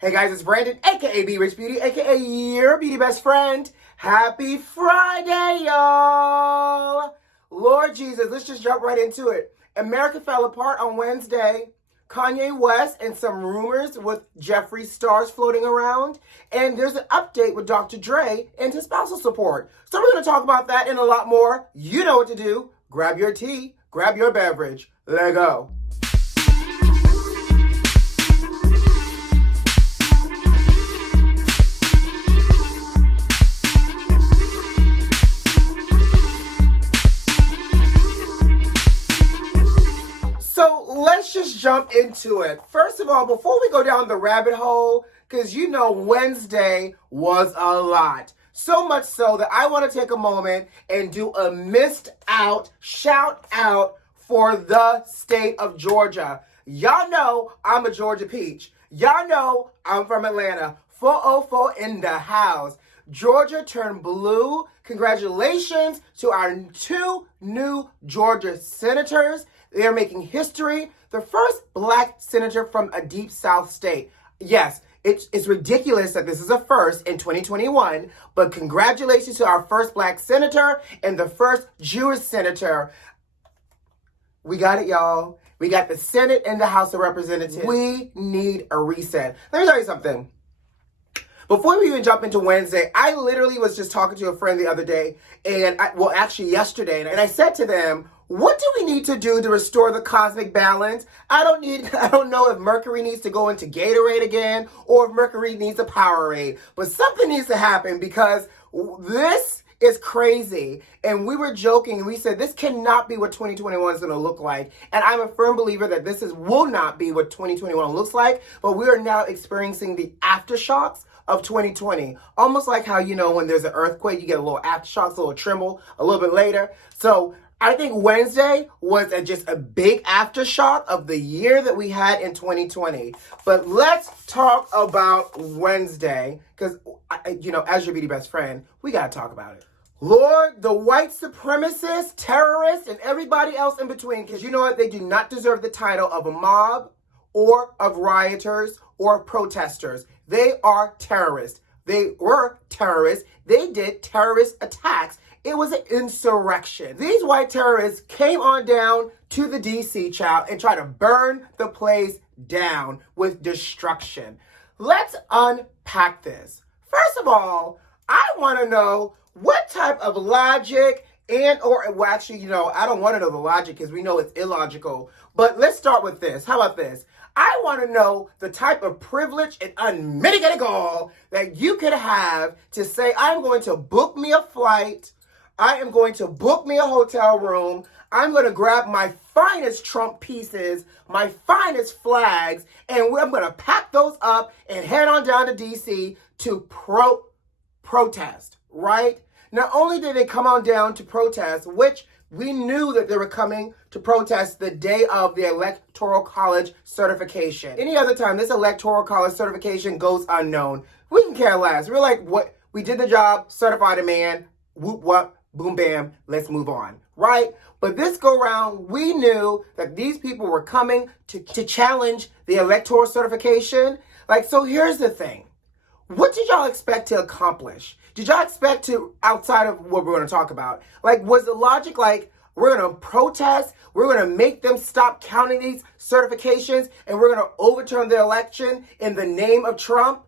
Hey guys, it's Brandon, aka B.Rich Beauty, aka your beauty best friend. Happy Friday, y'all! Lord Jesus, let's just jump right into it. America fell apart on Wednesday. Kanye West and some rumors with Jeffree stars floating around. And there's an update with Dr.Dre and his spousal support. So we're going to talk about that and a lot more. You know what to do. Grab your tea, grab your beverage. Let go. So let's just jump into it. First of all, before we go down the rabbit hole, because you know Wednesday was a lot. So much so that I want to take a moment and do a missed out shout out for the state of Georgia. Y'all know I'm a Georgia peach. Y'all know I'm from Atlanta. 404 in the house. Georgia turned blue. Congratulations to our two new Georgia senators. They are making history. The first black senator from a deep South state. Yes, it's ridiculous that this is a first in 2021, but congratulations to our first black senator and the first Jewish senator. We got it, y'all. We got the Senate and the House of Representatives. We need a reset. Let me tell you something. Before we even jump into Wednesday, I literally was just talking to a friend the other day, actually yesterday, and I said to them, what do we need to do to restore the cosmic balance? I don't know if Mercury needs to go into Gatorade again or if Mercury needs a Powerade, but something needs to happen because this is crazy. And we were joking and we said this cannot be what 2021 is going to look like. And I'm a firm believer that will not be what 2021 looks like, but we are now experiencing the aftershocks of 2020. Almost like how, when there's an earthquake, you get a little aftershocks, a little tremble a little bit later. So I think Wednesday was just a big aftershock of the year that we had in 2020. But let's talk about Wednesday, because, as your beauty best friend, we got to talk about it. Lord, the white supremacists, terrorists, and everybody else in between, because you know what? They do not deserve the title of a mob or of rioters or protesters. They are terrorists. They were terrorists. They did terrorist attacks. It was an insurrection. These white terrorists came on down to the DC, child, and tried to burn the place down with destruction. Let's unpack this. First of all, I want to know what type of logic I don't want to know the logic because we know it's illogical. But let's start with this. How about this? I want to know the type of privilege and unmitigated gall that you could have to say, I'm going to book me a flight. I am going to book me a hotel room. I'm going to grab my finest Trump pieces, my finest flags, and I'm going to pack those up and head on down to D.C. to protest, right? Not only did they come on down to protest, which we knew that they were coming to protest the day of the Electoral College certification. Any other time, this Electoral College certification goes unknown. We can care less. We're like, what? We did the job, certified a man, whoop, whoop. Boom, bam, let's move on, right? But this go round, we knew that these people were coming to challenge the electoral certification. So here's the thing. What did y'all expect to accomplish? Did y'all expect to, outside of what we're going to talk about, was the logic we're going to protest, we're going to make them stop counting these certifications, and we're going to overturn the election in the name of Trump?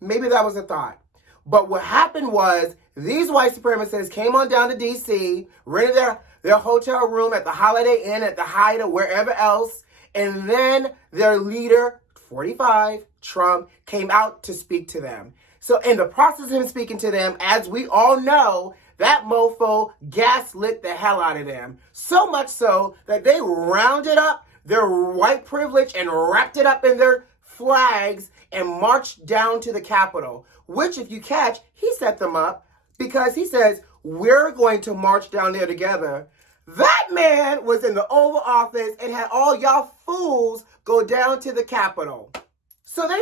Maybe that was a thought. But what happened was these white supremacists came on down to D.C., rented their hotel room at the Holiday Inn, at the Hyatt, or wherever else, and then their leader, 45, Trump, came out to speak to them. So in the process of him speaking to them, as we all know, that mofo gaslit the hell out of them. So much so that they rounded up their white privilege and wrapped it up in their flags and marched down to the Capitol, which, if you catch, he set them up because he says, we're going to march down there together. That man was in the Oval Office and had all y'all fools go down to the Capitol. So they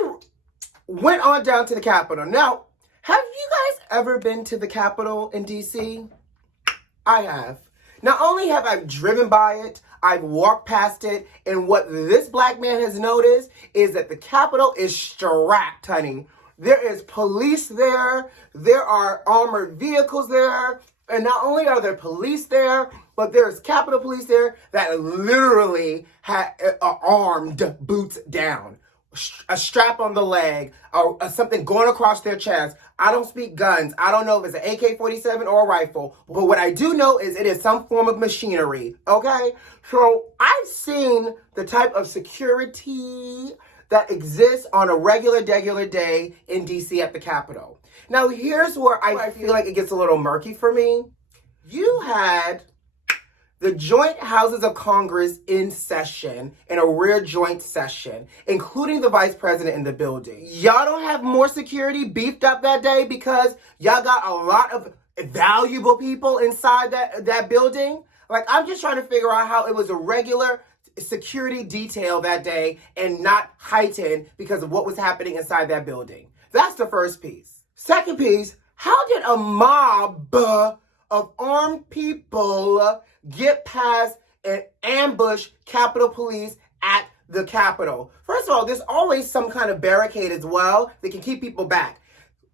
went on down to the Capitol. Now, have you guys ever been to the Capitol in D.C.? I have. Not only have I driven by it, I've walked past it, and what this black man has noticed is that the Capitol is strapped, honey. There is police there. There are armored vehicles there. And not only are there police there, but there's Capitol Police there that literally had armed boots down, a strap on the leg, or something going across their chest. I don't speak guns. I don't know if it's an AK-47 or a rifle, but what I do know is it is some form of machinery, okay? So I've seen the type of security that exists on a regular day in DC at the Capitol. Now, here's where I feel like it gets a little murky for me. You had the joint houses of Congress in session, in a rare joint session, including the vice president in the building. Y'all don't have more security beefed up that day because y'all got a lot of valuable people inside that building? Like, I'm just trying to figure out how it was a regular security detail that day and not heightened because of what was happening inside that building. That's the first piece. Second piece, how did a mob of armed people get past and ambush Capitol Police at the Capitol? First of all, there's always some kind of barricade as well that can keep people back.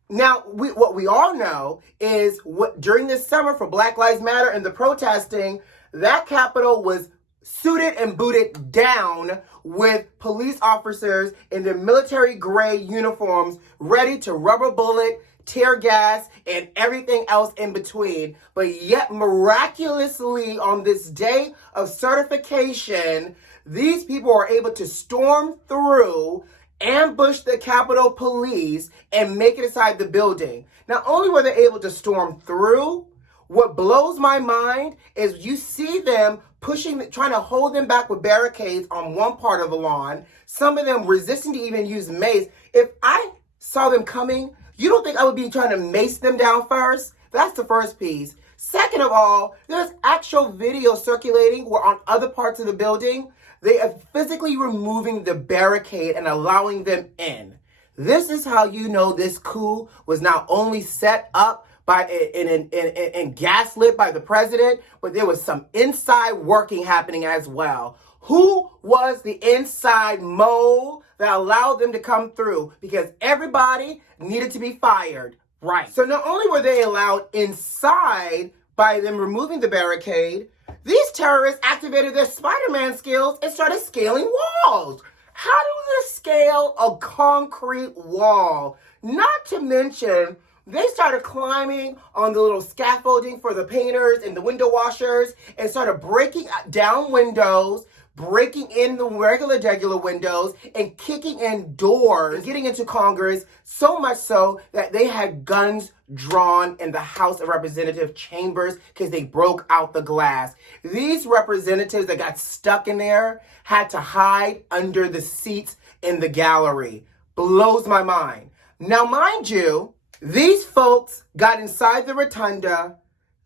Now, what we all know is during this summer for Black Lives Matter and the protesting, that Capitol was suited and booted down with police officers in their military gray uniforms ready to rubber bullet, tear gas, and everything else in between. But yet miraculously on this day of certification, these people are able to storm through, ambush the Capitol Police, and make it inside the building. Not only were they able to storm through, what blows my mind is you see them trying to hold them back with barricades on one part of the lawn, some of them resisting to even use mace. If I saw them coming, you don't think I would be trying to mace them down first? That's the first piece. Second of all, there's actual video circulating where on other parts of the building, they are physically removing the barricade and allowing them in. This is how you know this coup was not only set up and gaslit by the president, but there was some inside working happening as well. Who was the inside mole that allowed them to come through? Because everybody needed to be fired, right? So not only were they allowed inside by them removing the barricade, these terrorists activated their Spider-Man skills and started scaling walls. How do they scale a concrete wall? Not to mention, they started climbing on the little scaffolding for the painters and the window washers and started breaking down windows, breaking in the regular windows, and kicking in doors and getting into Congress, so much so that they had guns drawn in the House of Representative chambers because they broke out the glass. These representatives that got stuck in there had to hide under the seats in the gallery. Blows my mind. Now, mind you, these folks got inside the rotunda,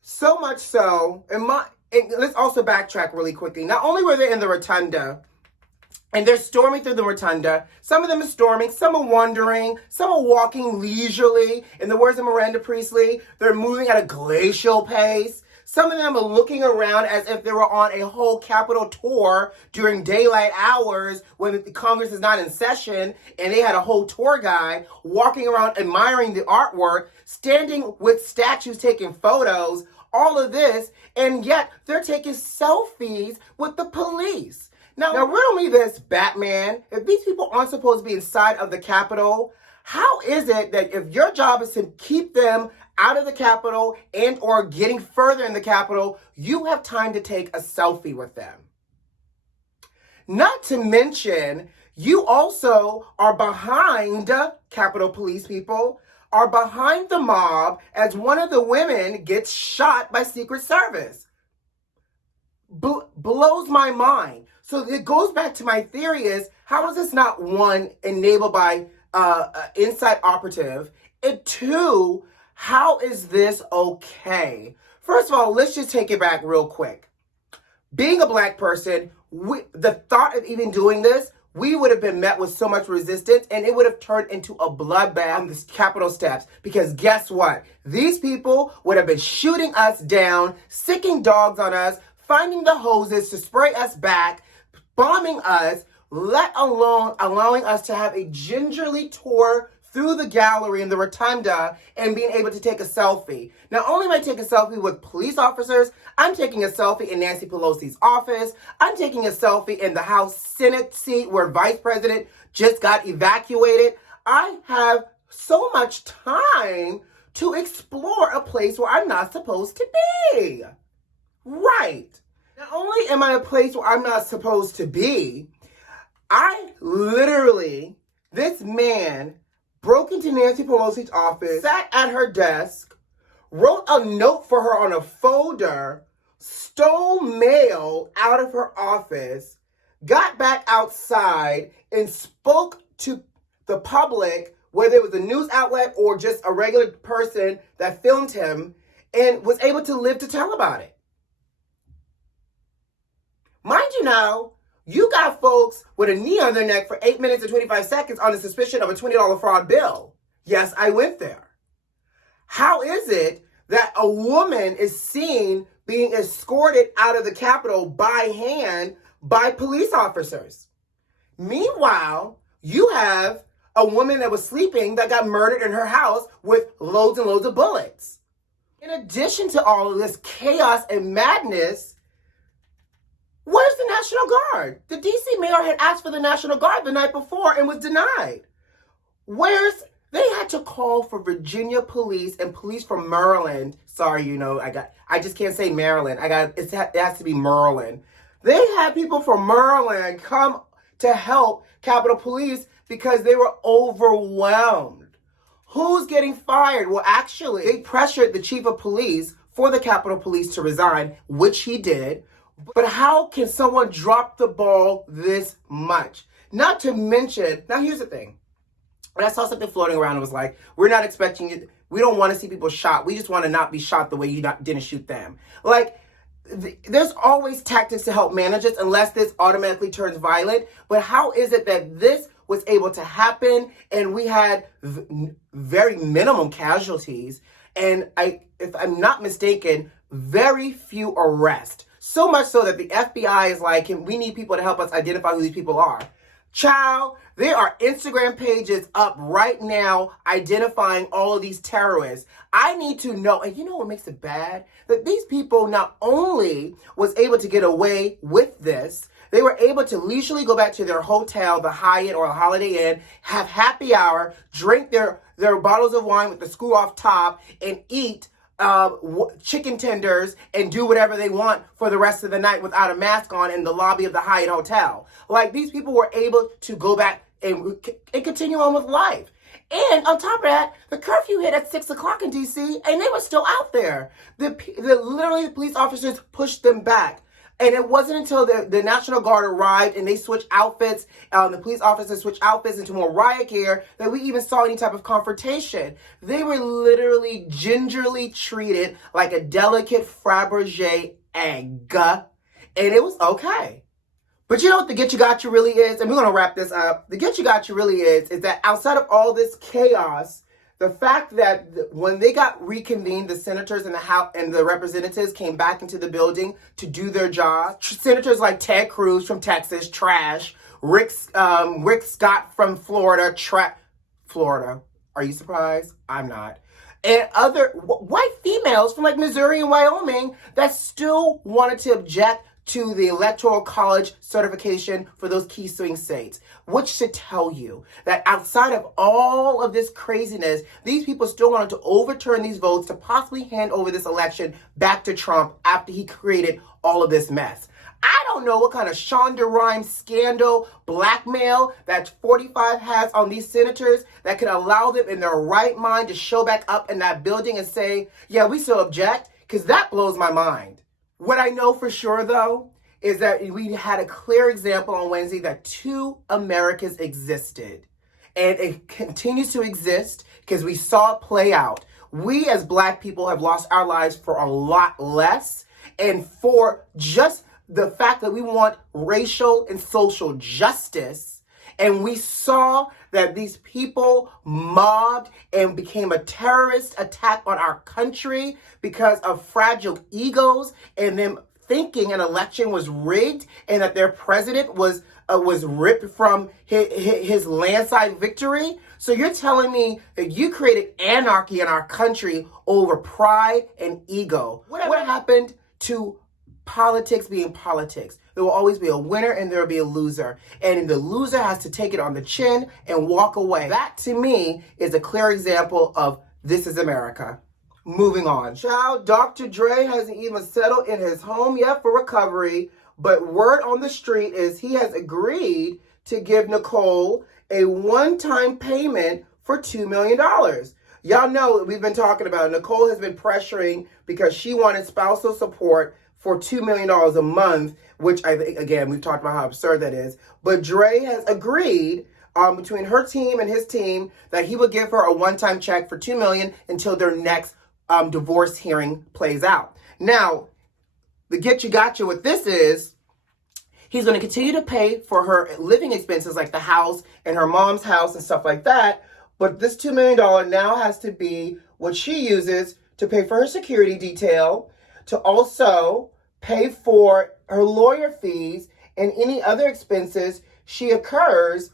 so much so, and let's also backtrack really quickly. Not only were they in the rotunda, and they're storming through the rotunda, some of them are storming, some are wandering, some are walking leisurely. In the words of Miranda Priestley, they're moving at a glacial pace. Some of them are looking around as if they were on a whole Capitol tour during daylight hours when the Congress is not in session, and they had a whole tour guide walking around admiring the artwork, standing with statues taking photos, all of this, and yet they're taking selfies with the police. Now riddle me this, Batman. If these people aren't supposed to be inside of the Capitol, how is it that if your job is to keep them out of the Capitol and or getting further in the Capitol, you have time to take a selfie with them? Not to mention, you also are behind Capitol Police people, are behind the mob as one of the women gets shot by Secret Service. Blows my mind. So it goes back to my theory is, how is this not one, enabled by inside operative, and two, how is this okay? First of all, let's just take it back real quick. Being a black person, the thought of even doing this, we would have been met with so much resistance, and it would have turned into a bloodbath on the Capitol steps. Because guess what? These people would have been shooting us down, sicking dogs on us, finding the hoses to spray us back, bombing us, let alone allowing us to have a gingerly tour through the gallery in the rotunda and being able to take a selfie. Not only am I taking a selfie with police officers, I'm taking a selfie in Nancy Pelosi's office. I'm taking a selfie in the House Senate seat where Vice President just got evacuated. I have so much time to explore a place where I'm not supposed to be. Right. Not only am I a place where I'm not supposed to be, this man broke into Nancy Pelosi's office, sat at her desk, wrote a note for her on a folder, stole mail out of her office, got back outside, and spoke to the public, whether it was a news outlet or just a regular person that filmed him, and was able to live to tell about it. Mind you now, you got folks with a knee on their neck for 8 minutes and 25 seconds on the suspicion of a $20 fraud bill. Yes, I went there. How is it that a woman is seen being escorted out of the Capitol by hand by police officers? Meanwhile, you have a woman that was sleeping that got murdered in her house with loads and loads of bullets. In addition to all of this chaos and madness, where's the National Guard? The DC mayor had asked for the National Guard the night before and was denied. They had to call for Virginia police and police from Maryland. Sorry, I just can't say Maryland. It has to be Maryland. They had people from Maryland come to help Capitol Police because they were overwhelmed. Who's getting fired? Well, actually, they pressured the chief of police for the Capitol Police to resign, which he did. But how can someone drop the ball this much? Not to mention, now here's the thing. When I saw something floating around, it was like, we're not expecting it. We don't want to see people shot. We just want to not be shot the way you didn't shoot them. There's always tactics to help manage this unless this automatically turns violent. But how is it that this was able to happen and we had very minimum casualties? And if I'm not mistaken, very few arrests. So much so that the FBI is like, we need people to help us identify who these people are. Child, there are Instagram pages up right now identifying all of these terrorists. I need to know, and you know what makes it bad? That these people not only was able to get away with this, they were able to leisurely go back to their hotel, the Hyatt or the Holiday Inn, have happy hour, drink their bottles of wine with the screw off top, and eat chicken tenders and do whatever they want for the rest of the night without a mask on in the lobby of the Hyatt Hotel. These people were able to go back and continue on with life. And on top of that, the curfew hit at 6 o'clock in DC and they were still out there. Literally, the police officers pushed them back. And it wasn't until the National Guard arrived and they switched outfits, the police officers switched outfits into more riot gear, that we even saw any type of confrontation. They were literally gingerly treated like a delicate Fabergé egg. And it was okay. But you know what the get you got you really is? And we're going to wrap this up. The get you got you really is that outside of all this chaos, the fact that when they got reconvened, the senators and the House and the representatives came back into the building to do their job. Senators like Ted Cruz from Texas, trash. Rick Scott from Florida, Florida. Are you surprised? I'm not. And other white females from Missouri and Wyoming that still wanted to object to the Electoral College certification for those key swing states, which should tell you that outside of all of this craziness, these people still wanted to overturn these votes to possibly hand over this election back to Trump after he created all of this mess. I don't know what kind of Shonda Rhimes scandal, blackmail that 45 has on these senators that could allow them in their right mind to show back up in that building and say, yeah, we still object, because that blows my mind. What I know for sure, though, is that we had a clear example on Wednesday that two Americas existed. And it continues to exist because we saw it play out. We as Black people have lost our lives for a lot less. And for just the fact that we want racial and social justice. And we saw that these people mobbed and became a terrorist attack on our country because of fragile egos and them thinking an election was rigged and that their president was ripped from his landslide victory. So you're telling me that you created anarchy in our country over pride and ego. What happened to politics being politics? There will always be a winner and there will be a loser. And the loser has to take it on the chin and walk away. That, to me, is a clear example of this is America. Moving on. Child, Dr. Dre hasn't even settled in his home yet for recovery, but word on the street is he has agreed to give Nicole a one-time payment for $2 million. Y'all know we've been talking about it. Nicole has been pressuring because she wanted spousal support for $2 million a month, which I think, again, we've talked about how absurd that is. But Dre has agreed between her team and his team that he would give her a one-time check for $2 million until their next divorce hearing plays out. Now, the get you gotcha with this is he's going to continue to pay for her living expenses like the house and her mom's house and stuff like that. But this $2 million now has to be what she uses to pay for her security detail, to also pay for her lawyer fees and any other expenses she occurs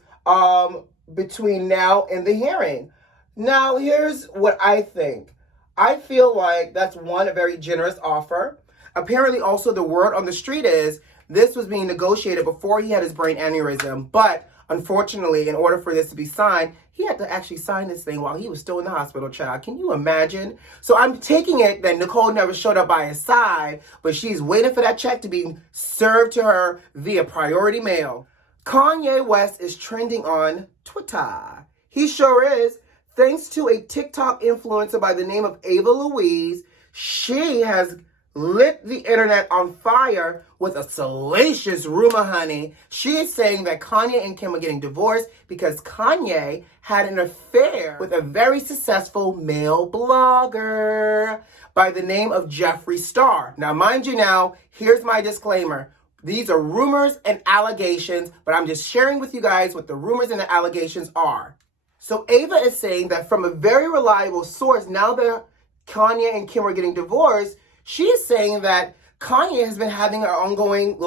between now and the hearing. Now, here's what I think. I feel like that's a very generous offer. Apparently, also, the word on the street is this was being negotiated before he had his brain aneurysm. But unfortunately, in order for this to be signed, he had to actually sign this thing while he was still in the hospital, child. Can you imagine? So I'm taking it that Nicole never showed up by his side, but she's waiting for that check to be served to her via priority mail. Kanye West is trending on Twitter. He sure is. Thanks to a TikTok influencer by the name of Ava Louise, she has lit the internet on fire with a salacious rumor, honey. She is saying that Kanye and Kim are getting divorced because Kanye had an affair with a very successful male blogger by the name of Jeffree Star. Now, mind you now, here's my disclaimer. These are rumors and allegations, but I'm just sharing with you guys what the rumors and the allegations are. So Ava is saying that from a very reliable source, now that Kanye and Kim are getting divorced, she is saying that Kanye has been having an ongoing,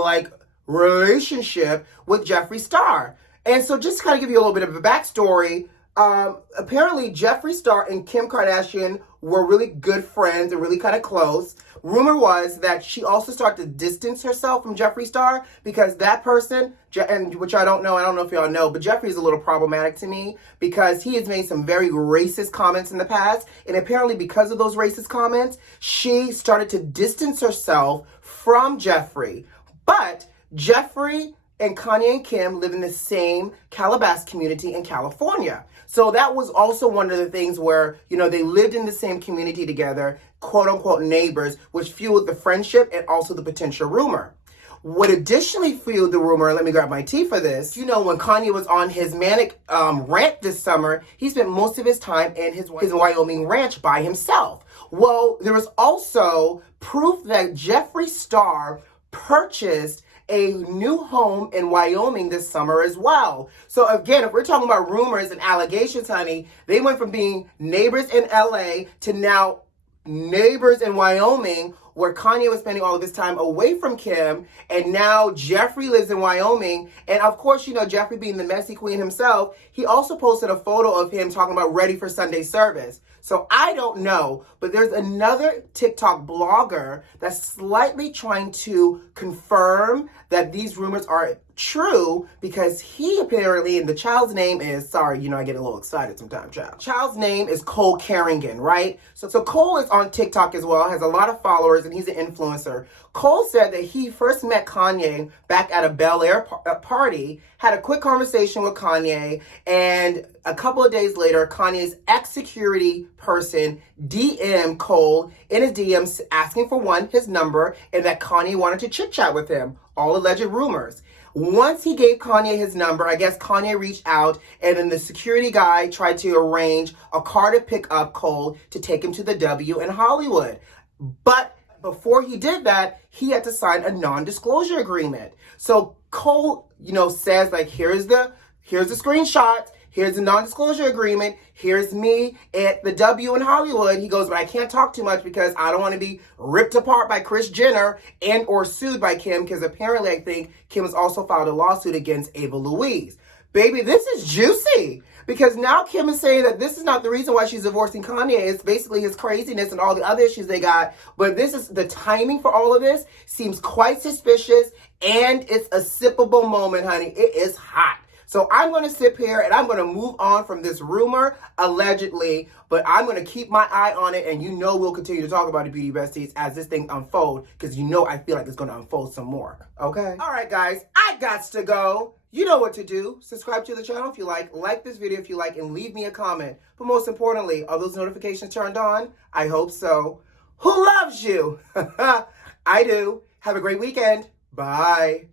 relationship with Jeffree Star. And so just to kind of give you a little bit of a backstory, apparently Jeffree Star and Kim Kardashian were really good friends and really kind of close. Rumor was that she also started to distance herself from Jeffree Star because that person, and which I don't know if y'all know, but Jeffree is a little problematic to me because he has made some very racist comments in the past. And apparently because of those racist comments, she started to distance herself from Jeffree. But Jeffree and Kanye and Kim live in the same Calabasas community in California. So that was also one of the things where, they lived in the same community together, quote unquote neighbors, which fueled the friendship and also the potential rumor. What additionally fueled the rumor, let me grab my tea for this, when Kanye was on his manic rant this summer, he spent most of his time in his Wyoming ranch by himself. Well, there was also proof that Jeffree Star purchased a new home in Wyoming this summer as well. So again, if we're talking about rumors and allegations, honey, they went from being neighbors in LA to now neighbors in Wyoming, where Kanye was spending all of his time away from Kim, and now Jeffree lives in Wyoming. And of course, Jeffree being the messy queen himself, he also posted a photo of him talking about ready for Sunday service. So I don't know, but there's another TikTok blogger that's slightly trying to confirm that these rumors are true because he apparently, and the child's name is, I get a little excited sometimes, child. Child's name is Cole Carrigan, right? So Cole is on TikTok as well, has a lot of followers, and he's an influencer. Cole said that he first met Kanye back at a Bel Air party, had a quick conversation with Kanye, and a couple of days later, Kanye's ex-security person DM'd Cole in his DMs asking for his number, and that Kanye wanted to chit-chat with him. All alleged rumors. Once he gave Kanye his number, I guess Kanye reached out, and then the security guy tried to arrange a car to pick up Cole to take him to the W in Hollywood. But before he did that, he had to sign a non-disclosure agreement. So Cole, says here's the screenshots. Here's a non-disclosure agreement. Here's me at the W in Hollywood. He goes, but I can't talk too much because I don't want to be ripped apart by Kris Jenner and or sued by Kim, because apparently I think Kim has also filed a lawsuit against Ava Louise. Baby, this is juicy. Because now Kim is saying that this is not the reason why she's divorcing Kanye. It's basically his craziness and all the other issues they got. But this is the timing for all of this seems quite suspicious. And it's a sippable moment, honey. It is hot. So I'm going to sip here and I'm going to move on from this rumor, allegedly. But I'm going to keep my eye on it. And you know we'll continue to talk about the Beauty Besties as this thing unfolds. Because you know I feel like it's going to unfold some more. Okay? All right, guys. I gots to go. You know what to do. Subscribe to the channel if you like this video if you like, and leave me a comment. But most importantly, are those notifications turned on? I hope so. Who loves you? I do. Have a great weekend. Bye.